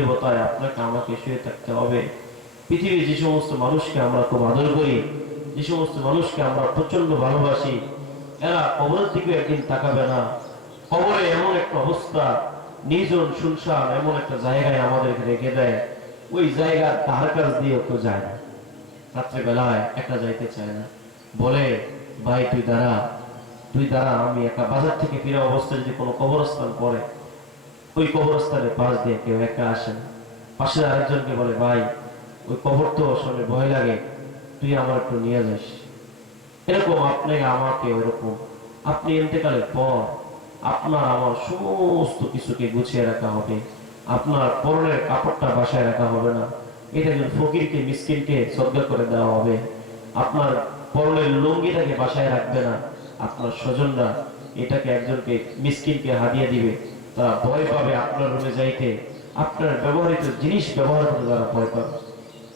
নীরবতায় আপনাকে আমাকে শুয়ে থাকতে হবে। পৃথিবীর যে সমস্ত মানুষকে আমরা খুব আদর করি, যে সমস্ত মানুষকে আমরা প্রচন্ড ভালোবাসি, এরা কবরের দিকে একদিন তাকাবে না। কবরে এমন একটা অবস্থা, নির্জন শুনশান এমন একটা জায়গায় আমাদেরকে রেখে দেয়, ওই জায়গার ধার কাছ দিয়ে কেউ যায় না। রাত্রেবেলায় একটা যাইতে চায় না, বলে ভাই তুই দাঁড়া, তুই দাঁড়া, আমি একা বাজার থেকে ফিরে অবস্থায় যদি কোনো কবরস্থান পড়ে, ওই কবরস্থানের পাশ দিয়ে কেউ একা আসেন। পাশে আরেকজনকে বলে ভাই ওই কবর তো আসলে ভয় লাগে, তুই আমার একটু নিয়ে যাস। এরকম আপনাকে আমাকে ওইরকম আপনি ইন্তেকালের পর আপনার আমার সমস্ত কিছুকে গুছিয়ে রাখা হবে। আপনার পরনের কাপড়টা বাসায় রাখা হবে না, এটা একজন ফকিরকে মিসকিনকে সদকা করে দেওয়া হবে। আপনার পরনের লুঙ্গিটাকে বাসায় রাখবে না, আপনার স্বজনরা এটাকে একজনকে মিসকিনকে হাদিয়া দিবে। তারা ভয় পাবে আপনার রুমে যাইতে, আপনার ব্যবহৃত জিনিস ব্যবহার করতে তারা ভয় পাবে।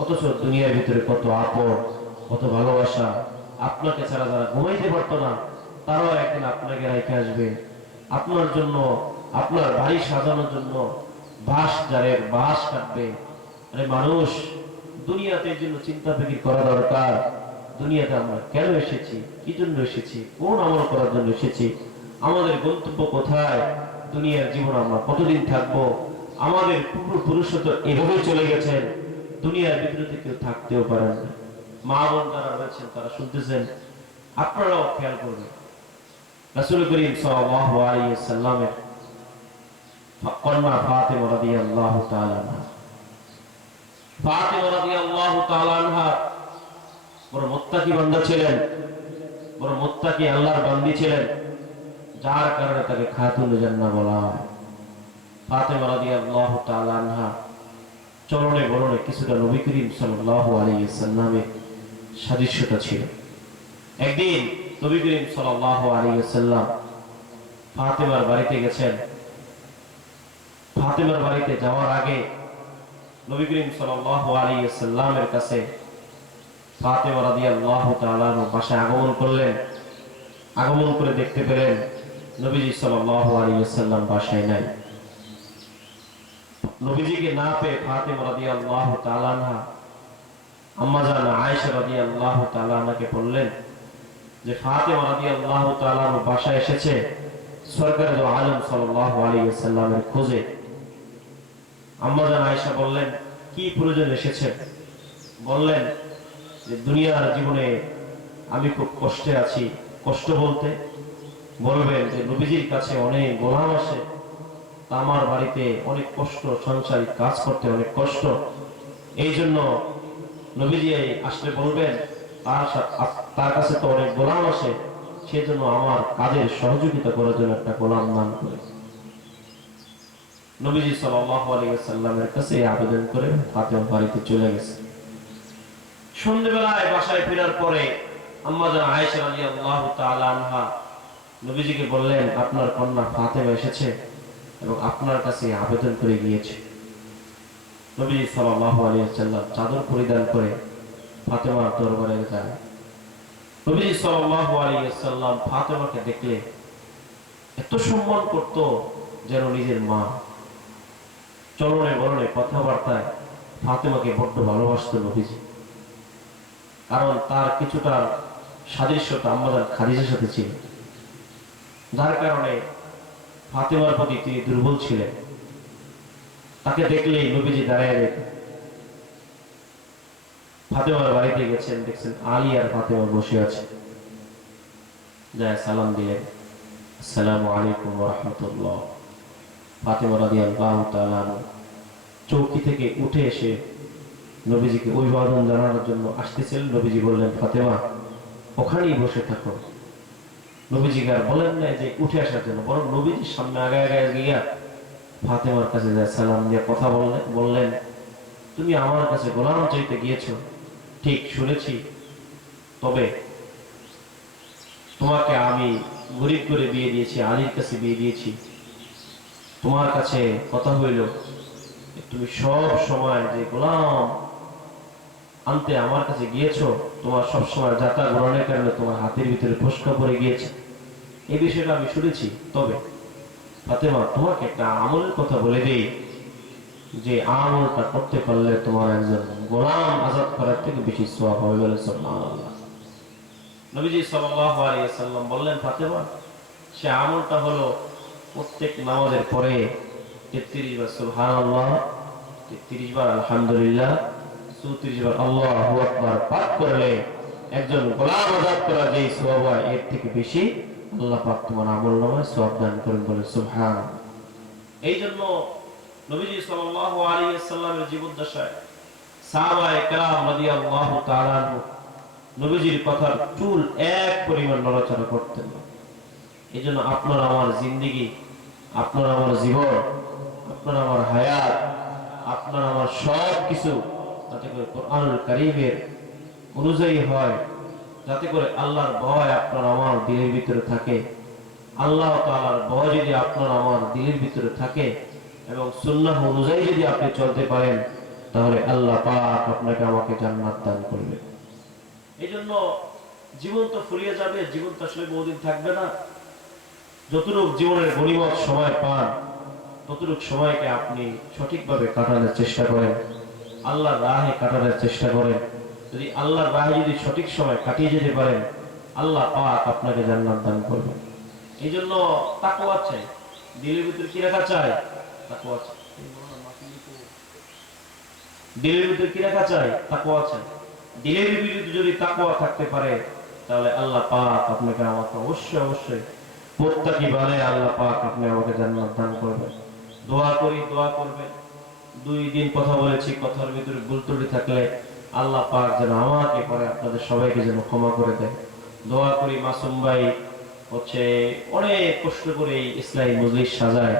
অথচ দুনিয়ার ভিতরে কত আপন, কত ভালোবাসা। আপনাকে ছাড়া যারা ঘুমাইতে পারতো না, তারাও একদিন আপনাকে রেখে আসবে। আপনার জন্য, আপনার বাড়ি সাজানোর জন্য বাঁশ জারের বাঁশ কাটবে। আরে মানুষ, দুনিয়াতে এর জন্য চিন্তা ফিকির করা দরকার। দুনিয়াতে আমরা কেন এসেছি, কি জন্য এসেছি, কোন আমল করার জন্য এসেছি, আমাদের গন্তব্য কোথায়, দুনিয়ার জীবন আমরা কতদিন থাকবো। আমাদের পূর্বপুরুষরা তো এভাবে চলে গেছেন, দুনিয়ার ভিতরে কেউ থাকতেও পারেন না। মা বোন যারা রয়েছেন তারা শুনতেছেন, আপনারাও খেয়াল করবেন। রাসূল করিম সাল্লাল্লাহু আলাইহি ওয়াসাল্লামের কন্যা ফাতেমা রাদিয়াল্লাহু তাআলা আনহা, ফাতেমা রাদিয়াল্লাহু তাআলা আনহা বড় মুত্তাকি বান্দা ছিলেন, বড় মুত্তাকি আল্লাহর বান্দি ছিলেন, যার কারণে তাকে খাতুনে জান্নাহ বলা হয়। ফাতেমা রাদিয়াল্লাহু তাআলা আনহা চলনে বলনে কিছুটা নবী করিম সাল্লাল্লাহু আলাইহি ওয়াসাল্লামের সাদৃশ্যতা ছিল। একদিন নবী করিম সাল্লাল্লাহু আলাইহি ওয়াসাল্লাম ফাতেমার বাড়িতে গেছেন। ফাতেমার বাড়িতে যাওয়ার আগে নবী করিম সাল্লাল্লাহু আলাইহি ওয়াসাল্লামের কাছে ফাতেমা রাদিয়াল্লাহু তাআলা বাসায় আগমন করলেন। আগমন করে দেখতে পেলেন নবীজি সাল্লাল্লাহু আলাইহি ওয়াসাল্লাম বাসায় নাই। নবীজিকে না পেয়ে ফাতেমা রাদিয়াল্লাহু তাআলা আনহা আম্মা জান আয়েশা রাদিয়াল্লাহু তাআলা আনহাকে বললেন যে ফাতেমা রাদিয়াল্লাহু তাআলা বাসায় এসেছে সরকারে দো আলম সাল্লাল্লাহু আলাইহি ওয়াসাল্লামের খোঁজে। আম্মা জান আয়েশা বললেন কি প্রয়োজন এসেছে? বললেন যে দুনিয়ার জীবনে আমি খুব কষ্টে আছি। কষ্ট বলতে বলবেন যে নবীজির কাছে অনেক গোলাম আসে, আমার বাড়িতে অনেক কষ্ট, সাংসারিক কাজ করতে অনেক কষ্ট, এই জন্য নবীজি আসলে বলবেন তার কাছে তো অনেক গোলাম আসে, সেজন্য আমার কাজের সহযোগিতা করার জন্য একটা গোলাম দান করে। নবীজি সাল্লাল্লাহু আলাইহি ওয়াসাল্লামের কাছে আবেদন করে ফাতেমা বাড়িতে চলে গেছে। সন্ধ্যাবেলায় বাসায় ফেরার পরে আম্মা জান আয়েশা রাদিয়াল্লাহু তাআলা আনহা নবীজিকে বললেন আপনার কন্যা ফাতেমা এসেছে এবং আপনার কাছে আবেদন করে গিয়েছে। নবীজি সাল্লাল্লাহু আলাইহি ওয়াসাল্লাম চাদর পরিধান করে ফাতেমার দরবারে যায়। নবীজি সাল্লাল্লাহু আলাইহি ওয়াসাল্লাম ফাতেমাকে দেখলে এত সম্মান করত যেন নিজের মা। চলনে বলনে কথাবার্তায় ফাতেমাকে বড্ড ভালোবাসত নবীজি, কারণ তার কিছুটা সাদৃশ্যতা আম্মা জান খাদিজার সাথে ছিল, যার কারণে ফাতেমার প্রতি তিনি দুর্বল ছিলেন। তাকে দেখলেই নবীজি দাঁড়ায় রেখে ফাতেমার বাড়িতে গেছেন, দেখছেন আলী আর ফাতেমা বসে আছে। যায় সালাম দিলেন, আসসালামু আলাইকুম ওয়া রাহমাতুল্লাহ। ফাতেমা রাদিয়াল্লাহু তাআলা চৌকি থেকে উঠে এসে নবীজিকে অভিবাদন জানানোর জন্য আসতেছিলেন। নবীজি বললেন ফাতেমা ওখানেই বসে থাকো। নবীজিকে আর বলেন না যে উঠে আসার জন্য, বরং নবীজির সামনে আগে আগে গিয়া ফাতেমার কাছে যায় সালাম দিয়ে কথা বললেন তুমি আমার কাছে গোলাম চাইতে গিয়েছো, ঠিক শুনেছি, তবে তোমাকে আমি গরিব করে বিয়ে দিয়েছি, আলীর কাছে বিয়ে দিয়েছি। তোমার কাছে কথা হইল তুমি সব সময় যে গোলাম আনতে আমার কাছে গিয়েছো, তোমার সব সময় যাতা গ্রহণের কারণে তোমার হাতের ভিতরে ফসকা পড়ে গিয়েছে, এই বিষয়টা আমি শুনেছি। তবে ফাতেমা তোমাকে একটা আমলের কথা বলে দেই, যে আমলটা করতে পারলে তোমার একজন গোলাম আজাদ করার থেকে বেশি সওয়াব হবে বলে সুবহানাল্লাহ। নবীজি সাল্লাল্লাহু আলাইহি ওয়াসাল্লাম বললেন ফাতেমা, সে আমলটা হলো প্রত্যেক নামাজের পরে 33 বার সুবহানাল্লাহ, 33 বার আলহামদুলিল্লাহ, 34 বার আল্লাহু আকবার পাঠ করলে একজন গোলাম আজাদ করা যেই সওয়াব হয় এর থেকে বেশি আল্লাহ পাক তোমার আমলনামায় সওয়াব দান করেন বলে সুবহানাল্লাহ। এই জন্য নবীজি সাল্লাল্লাহু আলাইহি ওয়াসাল্লামের জীবদ্দশায় সাহাবায়ে কেরাম রাদিয়াল্লাহু তাআলা নবীজির কথার চুল এক পরিমাণ নড়াচড়া করতেন না। এই জন্য আপনার আমার জিন্দেগি, আপনার আমার জীবন, আপনার আমার হায়াত, আপনার আমার সব কিছু যাতে করে কোরআনুল কারীমের অনুযায়ী হয়, যাতে করে আল্লাহর ভয় আপনার আমার দিলের ভিতরে থাকে, আল্লাহ তাআলার ভয় যদি আপনার আমার দিলের ভিতরে থাকে এবং সুন্নাহ অনুযায়ী যদি আপনি চলতে পারেন, তাহলে আল্লাহ পাক আপনাকে আমাকে জান্নাত দান করবে। এই জন্য জীবন তো ফুরিয়ে যাবে, জীবন তো আসলে বহুদিন থাকবে না। যতটুকু জীবনের গনিমত সময় পান ততটুকু সময়কে আপনি সঠিকভাবে কাটানোর চেষ্টা করেন, আল্লাহর রাহে কাটানোর চেষ্টা করেন। যদি আল্লাহর রাহে যদি সঠিক সময় কাটিয়ে যেতে পারেন, আল্লাহ পাক আপনাকে জান্নাত দান করবেন। এই জন্য তাকওয়া চাই, দিলের ভিতরে কি রাখা চাই? তাকওয়া চাই। দিলের ভিতরে কি রাখা চাই? তাকওয়া চাই। দিলের ভিতরে যদি তাকওয়া থাকতে পারে, তাহলে আল্লাহ পাক আপনাকে আমাকে অবশ্যই অবশ্যই মুত্তাকি বানায় আল্লাহ পাক আপনি আমাকে জান্নাত দান করবেন। দোয়া করি, দোয়া করবেন। 2 দিন কথা বলেছি, কথার ভিতরে ভুল ত্রুটি থাকলে আল্লাহ পাক যেন আমাকে পরে আপনাদের সবাইকে যেন ক্ষমা করে দেয়। দোয়া করি মাসুম ভাই হচ্ছে অনেক কষ্ট করে এই ইসলামী মজলিস সাজায়,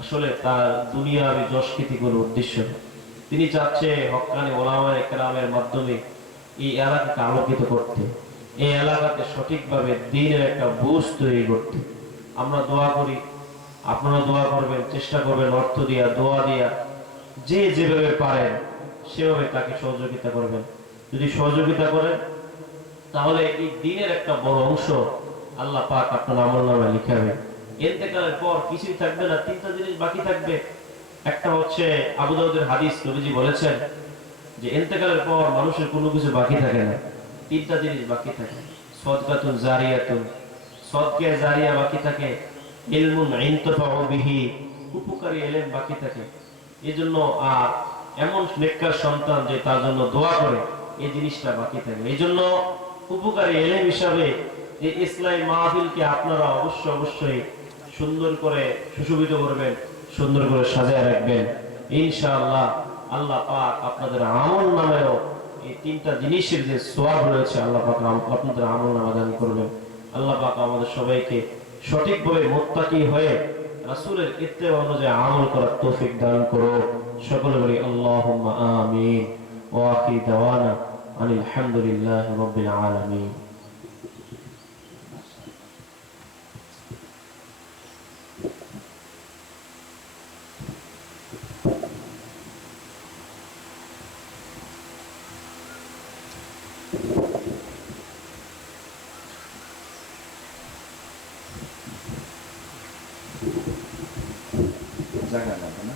আসলে তার দুনিয়াবি যশকৃতি কোনো উদ্দেশ্য না। তিনি চাচ্ছে হক্কানি ওলামায়ে কেরামের মাধ্যমে এই এলাকাকে আলোকিত করতে, এই এলাকাতে সঠিকভাবে দ্বীনের একটা বুঝ তৈরি করতে। আমরা দোয়া করি, আপনারা দোয়া করবেন, চেষ্টা করবেন অর্থ দিয়া, দোয়া দিয়া, যে যেভাবে পারেন সেভাবে তাকে সহযোগিতা করবেন। যদি সহযোগিতা করেন তাহলে এই দ্বীনের একটা বড় অংশ আল্লাহ পাক আপনার আমলনামায় লিখাবে। ইন্তেকালের পর কিছুই থাকবে না, 3টা জিনিস বাকি থাকবে। একটা হচ্ছে আবু দাউদের হাদিস, নবীজি বলেছেন যে ইন্তেকালের পর মানুষের কোনো কিছু বাকি থাকে না, 3টা জিনিস বাকি থাকে। সদকাতুন জারিয়াতুন, সদকা জারিয়া বাকি থাকে, ইলমুন ইনতাফাউ বিহি, উপকারী ইলম বাকি থাকে। এজন্য আর এমন নেককার সন্তান যে তার জন্য দোয়া করে, এই জিনিসটা বাকি থাকে। এজন্য উপকারী ইলম হিসাবে এই ইসলামী মাহফিলকে আপনারা অবশ্যই অবশ্যই সুন্দর করে সুশোভিত করবেন, সুন্দর করে সাজায় রাখবেন। ইনশাআল্লাহ আল্লাহ পাক আপনাদের আমলনামায়ও এই 3টা জিনিসের যে সওয়াব রয়েছে আল্লাহ পাক আপনাদের আমলনামা দান করবেন। আল্লাহ পাক আমাদের সবাইকে সঠিকভাবে মুত্তাকি হয়ে রাসূলের ইত্তেবা অনুযায়ী আমল করার তৌফিক দান করো। সকলে বলি আল্লাহুম্মা আমিন। ওয়া আখিরু দাওয়ানা আনিল হামদুলিল্লাহি রাব্বিল আলামিন। জায়গা লাগবে না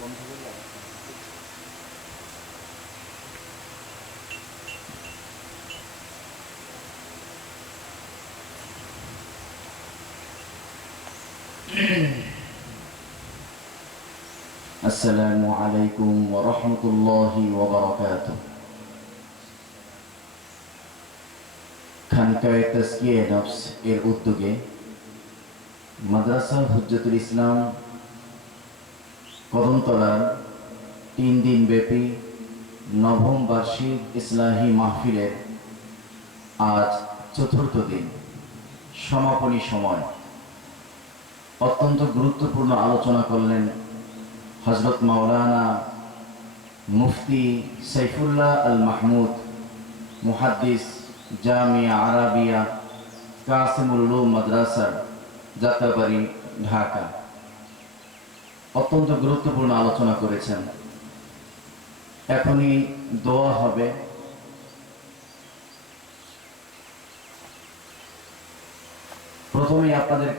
বন্ধ করে আসসালামু আলাইকুম ওয়া রাহমাতুল্লাহি ওয়া বারাকাতুহু। খানকায়ে তাজকিয়ে নফস এর উদ্যোগে মাদ্রাসা হুজ্জাতুল ইসলাম কদমতলার 3 দিন ব্যাপী নবম বার্ষিক ইসলাহি মাহফিলের আজ 4র্থ দিন, সমাপনী সময়। অত্যন্ত গুরুত্বপূর্ণ আলোচনা করলেন হযরত মাওলানা মুফতি সাইফুল্লাহ আল মাহমুদ মুহাদ্দিস জামিয়া আরাবিয়া কাসিমুল উলুম মাদ্রাসার যাত্রাবাড়ি ঢাকা অত্যন্ত গুরুত্বপূর্ণ আলোচনা করেছেন। এখনই দোয়া হবে। প্রথমেই আপনাদের কাছে